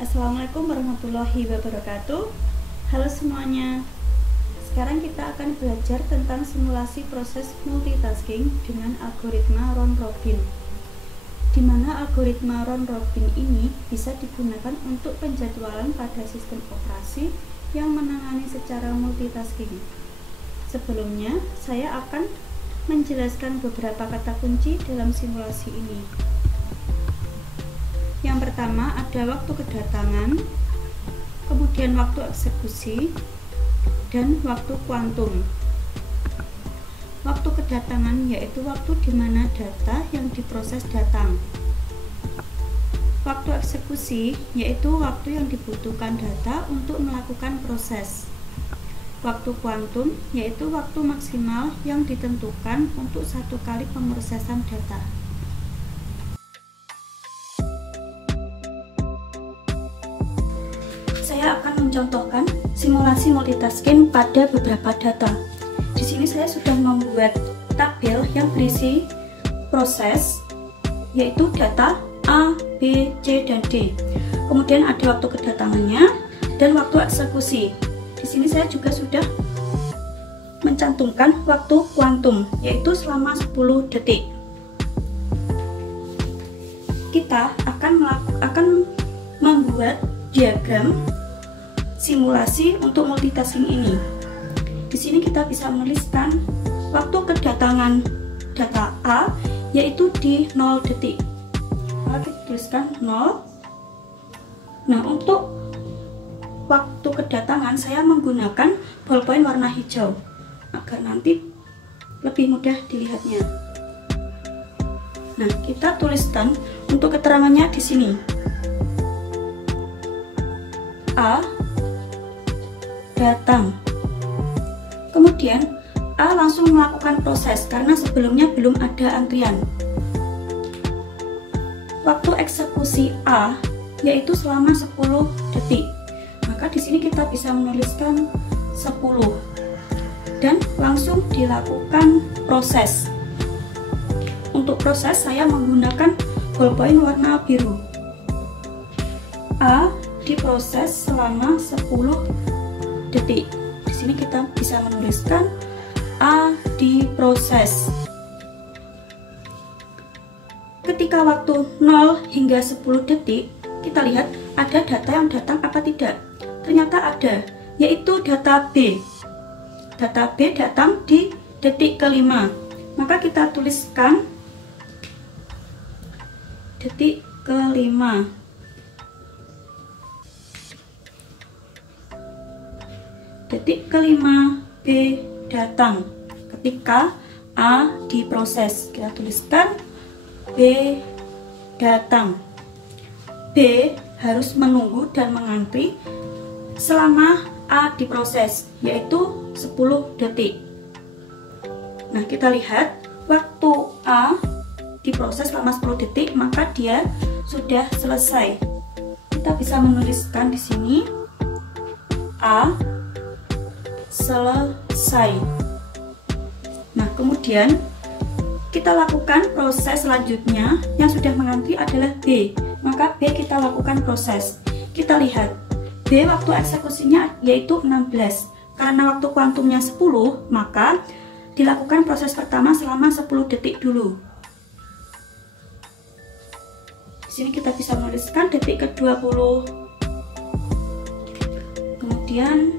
Assalamualaikum warahmatullahi wabarakatuh. Halo semuanya. Sekarang kita akan belajar tentang simulasi proses multitasking dengan algoritma Round-Robin, di mana algoritma Round-Robin ini bisa digunakan untuk penjadwalan pada sistem operasi yang menangani secara multitasking. Sebelumnya, saya akan menjelaskan beberapa kata kunci dalam simulasi ini. Yang pertama ada waktu kedatangan, kemudian waktu eksekusi, dan waktu kuantum. Waktu kedatangan yaitu waktu di mana data yang diproses datang. Waktu eksekusi yaitu waktu yang dibutuhkan data untuk melakukan proses. Waktu kuantum yaitu waktu maksimal yang ditentukan untuk satu kali pemrosesan data. Saya akan mencontohkan simulasi multitasking pada beberapa data. Di sini saya sudah membuat tabel yang berisi proses, yaitu data A, B, C, dan D. Kemudian ada waktu kedatangannya dan waktu eksekusi. Di sini saya juga sudah mencantumkan waktu kuantum, yaitu selama 10 detik. Kita akan membuat diagram simulasi untuk multitasking ini. Di sini kita bisa menuliskan waktu kedatangan data A yaitu di 0 detik. Kita tuliskan 0. Nah, untuk waktu kedatangan saya menggunakan ballpoint warna hijau agar nanti lebih mudah dilihatnya. Nah, kita tuliskan untuk keterangannya di sini. A datang. Kemudian A langsung melakukan proses karena sebelumnya belum ada antrian. Waktu eksekusi A yaitu selama 10 detik. Maka di sini kita bisa menuliskan 10 dan langsung dilakukan proses. Untuk proses saya menggunakan ballpoint warna biru. A diproses selama 10 detik. Di sini kita bisa menuliskan A diproses. Ketika waktu 0 hingga 10 detik, kita lihat ada data yang datang apa tidak. Ternyata ada, yaitu data B. Data B datang di detik ke-5. Maka kita tuliskan detik ke-5. Detik ke-5 B datang ketika A diproses. Kita tuliskan B datang. B harus menunggu dan mengantri selama A diproses, yaitu 10 detik. Nah, kita lihat waktu A diproses selama 10 detik, maka dia sudah selesai. Kita bisa menuliskan di sini A selesai. Nah, kemudian kita lakukan proses selanjutnya. Yang sudah mengantri adalah B, maka B kita lakukan proses. Kita lihat B waktu eksekusinya yaitu 16. Karena waktu kuantumnya 10, maka dilakukan proses pertama selama 10 detik dulu. Di sini kita bisa menuliskan detik ke-20. Kemudian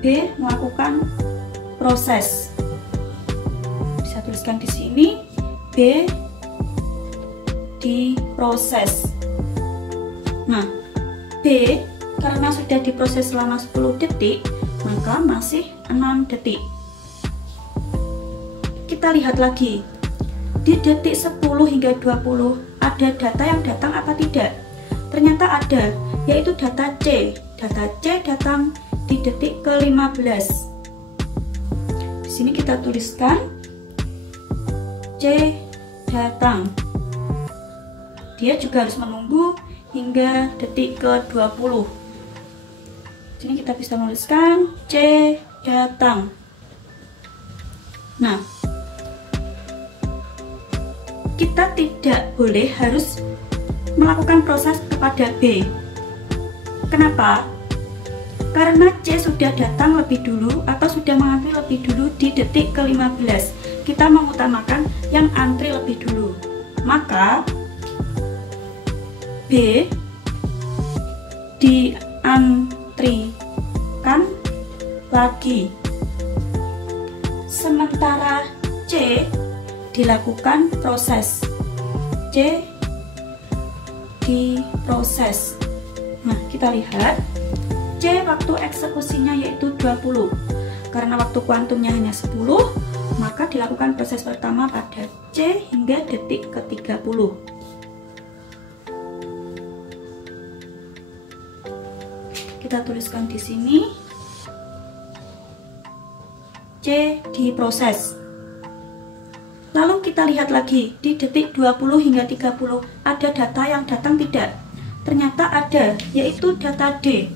B melakukan proses. Bisa tuliskan di sini B diproses. Nah, B karena sudah diproses selama 10 detik, maka masih 6 detik. Kita lihat lagi. Di detik 10 hingga 20 ada data yang datang apa tidak? Ternyata ada, yaitu data C. Data C datang di detik ke-15. Di sini kita tuliskan C datang. Dia juga harus menunggu hingga detik ke-20. Di sini kita bisa menuliskan C datang. Nah, kita tidak boleh harus melakukan proses kepada B. Kenapa? Karena C sudah datang lebih dulu atau sudah mengantri lebih dulu di detik ke-15. Kita mengutamakan yang antri lebih dulu. Maka B diantrikan lagi. Sementara C dilakukan proses. C diproses. Nah, kita lihat C waktu eksekusinya yaitu 20. Karena waktu kuantumnya hanya 10, maka dilakukan proses pertama pada C hingga detik ke-30. Kita tuliskan di sini C diproses. Lalu kita lihat lagi di detik 20 hingga 30 ada data yang datang tidak? Ternyata ada, yaitu data D.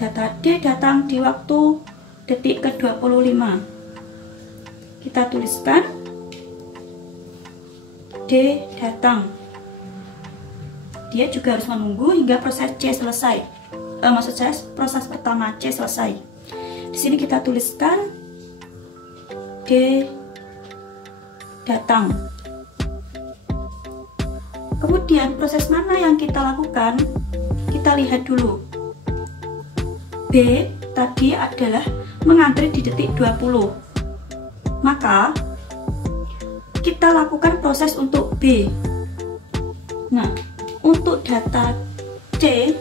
Data D datang di waktu detik ke-25. Kita tuliskan D datang. Dia juga harus menunggu hingga proses C selesai. Maksud saya proses pertama C selesai. Di sini kita tuliskan D datang. Kemudian proses mana yang kita lakukan? Kita lihat dulu. B tadi adalah mengantri di detik 20. Maka kita lakukan proses untuk B. Nah, untuk data C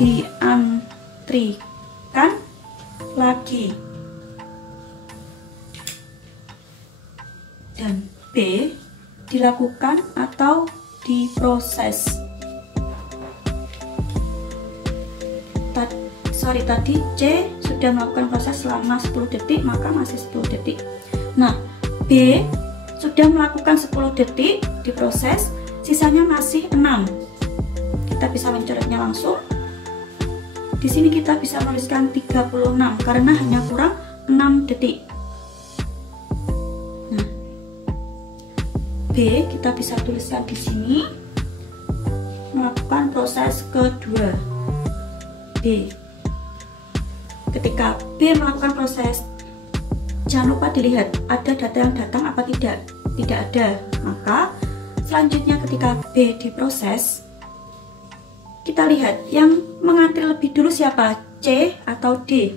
diantrikan lagi. Dan B dilakukan atau diproses. Tadi C sudah melakukan proses selama 10 detik, maka masih 10 detik. Nah, B sudah melakukan 10 detik diproses, sisanya masih 6. Kita bisa mencoretnya langsung. Di sini kita bisa menuliskan 36 karena hanya kurang 6 detik. B kita bisa tuliskan di sini melakukan proses kedua. B. Ketika B melakukan proses, jangan lupa dilihat ada data yang datang apa tidak. Tidak ada. Maka selanjutnya ketika B diproses, kita lihat yang mengantri lebih dulu siapa? C atau D?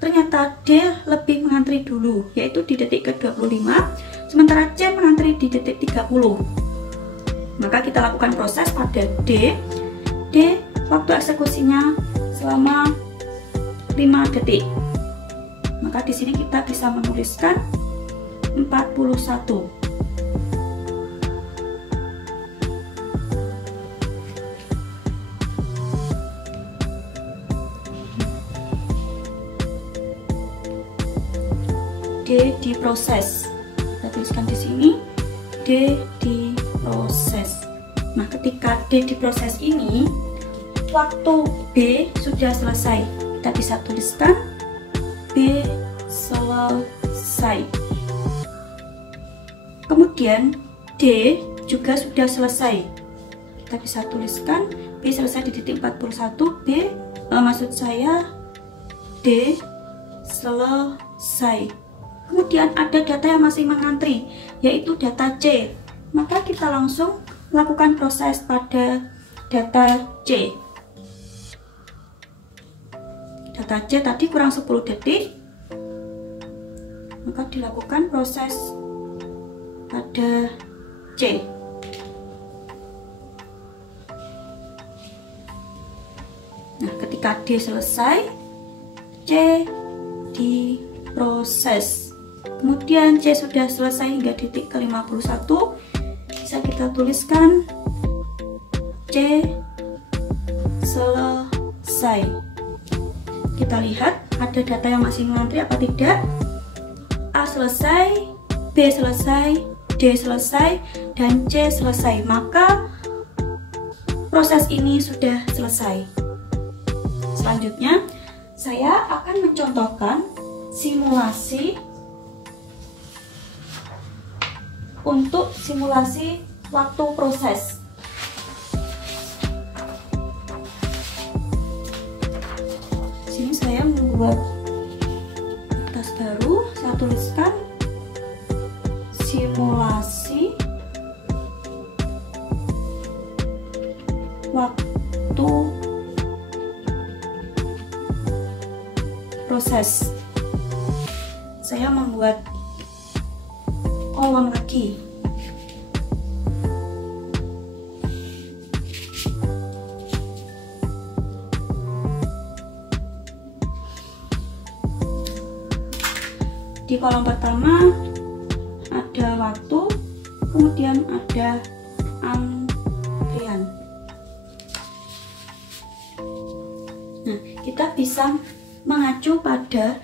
Ternyata D lebih mengantri dulu, yaitu di detik ke-25. Sementara C mengantri di detik 30. Maka kita lakukan proses pada D. D waktu eksekusinya selama 5 detik. Maka di sini kita bisa menuliskan 41. D diproses. Kita tuliskan di sini D diproses. Nah, ketika D diproses ini, waktu B sudah selesai. Kita bisa tuliskan B selesai. Kemudian D juga sudah selesai. Kita bisa tuliskan B selesai di titik 41. Maksud saya D selesai. Kemudian ada data yang masih mengantri, yaitu data C. Maka kita langsung lakukan proses pada data C. Data C tadi kurang 10 detik, maka dilakukan proses pada C. Nah, ketika D selesai, C diproses. Kemudian C sudah selesai hingga detik ke-51, bisa kita tuliskan C selesai. Kita lihat ada data yang masih mengantri apa tidak. A selesai, B selesai, D selesai, dan C selesai. Maka proses ini sudah selesai. Selanjutnya saya akan mencontohkan simulasi untuk simulasi waktu proses. membuat kertas baru, saya tuliskan simulasi waktu proses. Saya membuat kolom lagi. Di kolom pertama ada waktu, kemudian ada antrian. Nah, kita bisa mengacu pada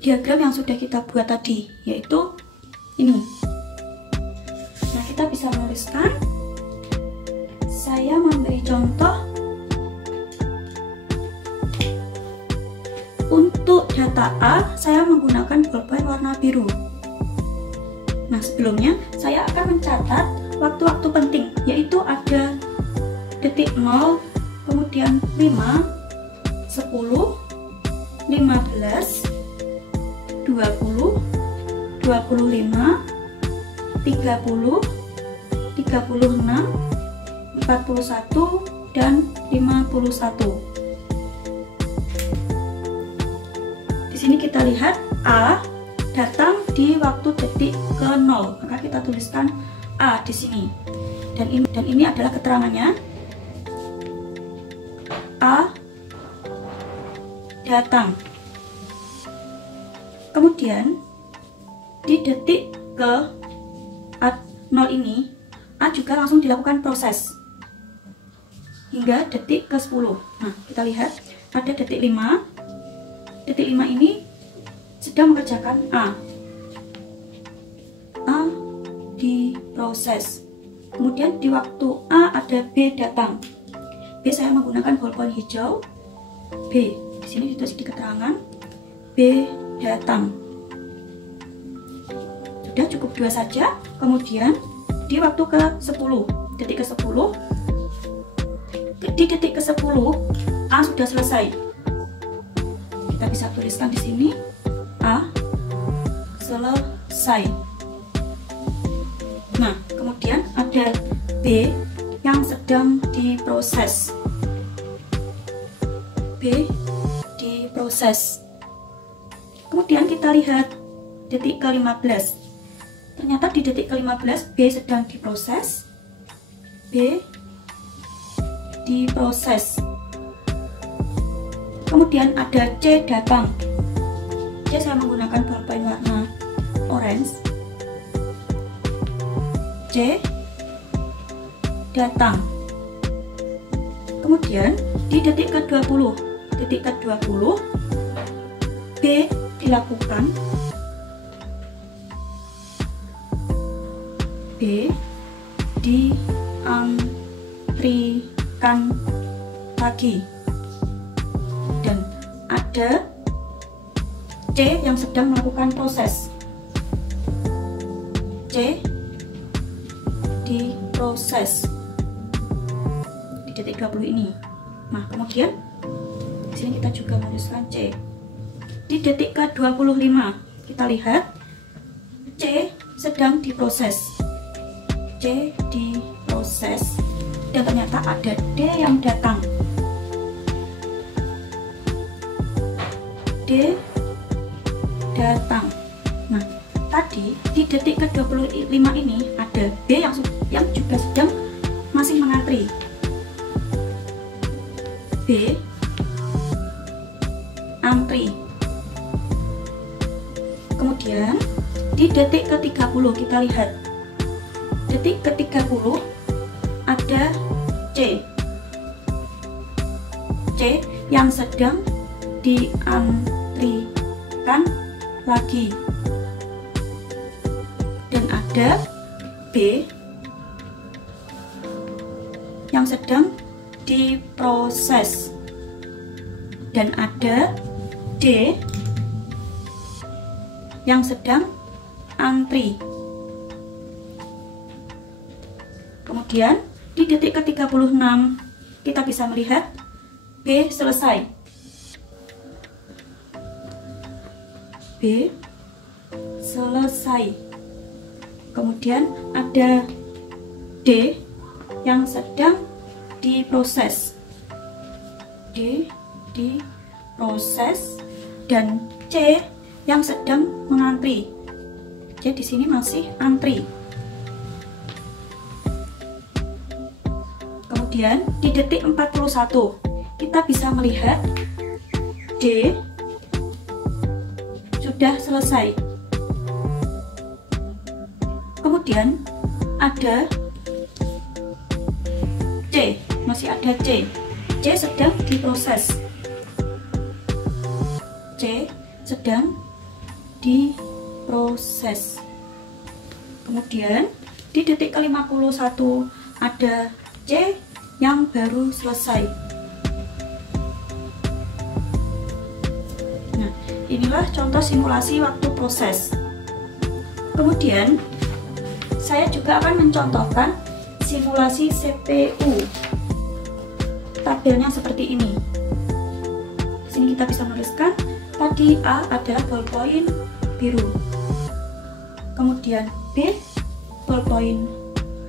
diagram yang sudah kita buat tadi, yaitu ini. Nah, kita bisa menuliskan, saya memberi contoh untuk data A, saya menggunakan bolpen warna biru. Nah, sebelumnya saya akan mencatat waktu-waktu penting, yaitu ada detik 0, kemudian 5, 10, 15, 20, 25, 30, 36, 41, dan 51. Di sini kita lihat A datang di waktu detik ke 0, maka kita tuliskan A di sini. Dan ini adalah keterangannya. A datang. Kemudian di detik ke 0 ini A juga langsung dilakukan proses hingga detik ke 10. Nah, kita lihat ada detik 5. Detik 5 ini sedang mengerjakan A diproses. Kemudian di waktu A ada B datang. B saya menggunakan bolpen hijau. B di sini ditulis di keterangan B datang. Sudah, cukup 2 saja. Kemudian di waktu ke 10, detik ke 10, di detik ke 10 A sudah selesai. Kita bisa tuliskan di sini A selesai. Nah, kemudian ada B yang sedang diproses. B diproses. Kemudian kita lihat detik ke-15. Ternyata di detik ke-15 B sedang diproses. B diproses. Kemudian ada C datang. C saya menggunakan bolpen warna orange. C datang. Kemudian di detik ke-20, detik ke-20 B dilakukan. B diantrikan lagi. Dan ada C yang sedang melakukan proses. C diproses di detik 20 ini. Nah, kemudian di sini kita juga menuliskan C. Di detik ke-25 kita lihat C sedang diproses. C diproses dan ternyata ada D yang datang. D datang. Nah, tadi di detik ke-25 ini ada B yang juga sedang masih mengantri. B antri. Kemudian di detik ke-30 kita lihat. Detik ke-30 ada C. C yang sedang diantrikan lagi. Dan ada B yang sedang diproses. Dan ada D yang sedang antri. Kemudian di detik ke-36 kita bisa melihat B selesai. B selesai. Kemudian ada D yang sedang diproses. D diproses, dan C yang sedang mengantri. Jadi di sini masih antri. Kemudian di detik 41 kita bisa melihat D sudah selesai. Kemudian ada C, masih ada C. C sedang diproses. C sedang diproses. Kemudian di detik ke-51 ada C yang baru selesai. Nah, inilah contoh simulasi waktu proses. Kemudian saya juga akan mencontohkan simulasi CPU. Tabelnya seperti ini. Di sini kita bisa menuliskan tadi A adalah ballpoint biru, kemudian B ballpoint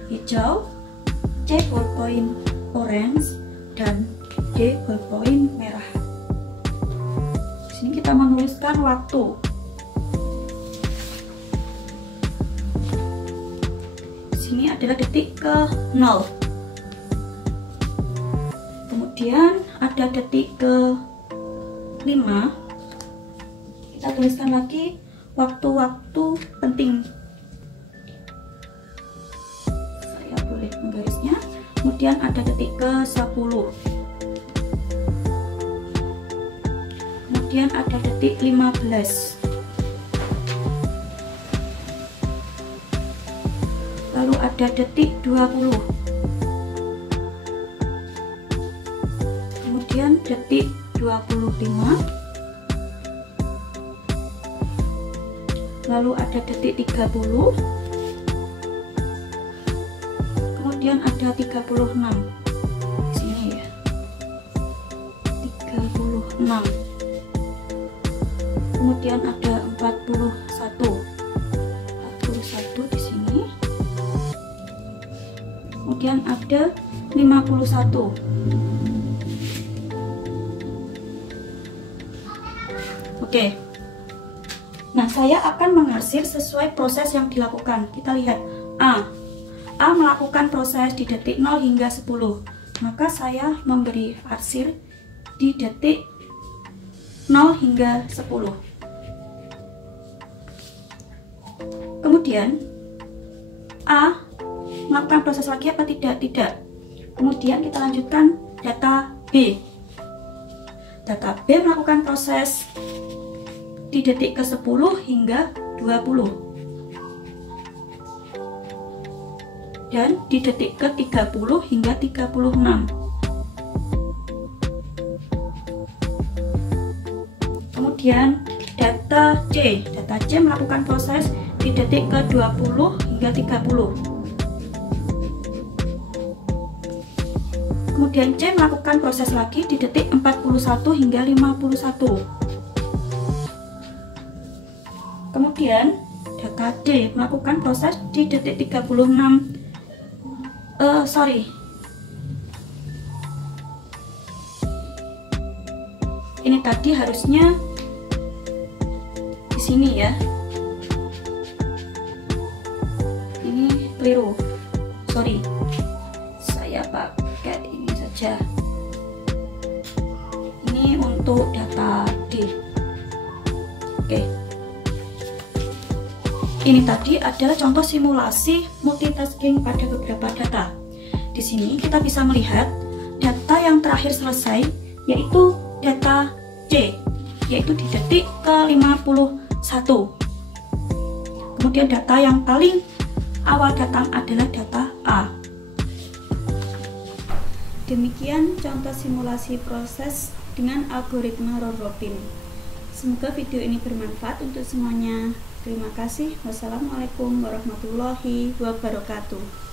hijau, C ballpoint orange, dan D ballpoint merah. Di sini kita menuliskan waktu. Di sini adalah detik ke-0. Kemudian ada detik ke-5. Kita tuliskan lagi waktu-waktu penting. Saya boleh menggarisnya. Kemudian ada detik ke-10. Kemudian ada detik 15. Lalu ada detik 20. Kemudian detik 25. Lalu ada detik 30. Kemudian ada 36. Di sini ya. 36. Kemudian ada 41. 41 di sini. Kemudian ada 51. Oke. Nah, saya akan mengarsir sesuai proses yang dilakukan. Kita lihat A melakukan proses di detik 0 hingga 10. Maka saya memberi arsir di detik 0 hingga 10. Kemudian A melakukan proses lagi apa tidak? Tidak. Kemudian kita lanjutkan data B. Data B melakukan proses di detik ke-10 hingga 20. Dan di detik ke-30 hingga 36. Kemudian data C. Data C melakukan proses di detik ke-20 hingga 30. Kemudian C melakukan proses lagi di detik 41 hingga 51. Kemudian data D melakukan proses di detik 36. Ini tadi harusnya di sini ya. Ini keliru. Sorry. Saya pakai ini saja. Ini untuk data D. Oke. Ini tadi adalah contoh simulasi multitasking pada beberapa data. Di sini kita bisa melihat data yang terakhir selesai, yaitu data C, yaitu di detik ke-51. Kemudian data yang paling awal datang adalah data A. Demikian contoh simulasi proses dengan algoritma Ron-Robin. Semoga video ini bermanfaat untuk semuanya. Terima kasih. Wassalamualaikum warahmatullahi wabarakatuh.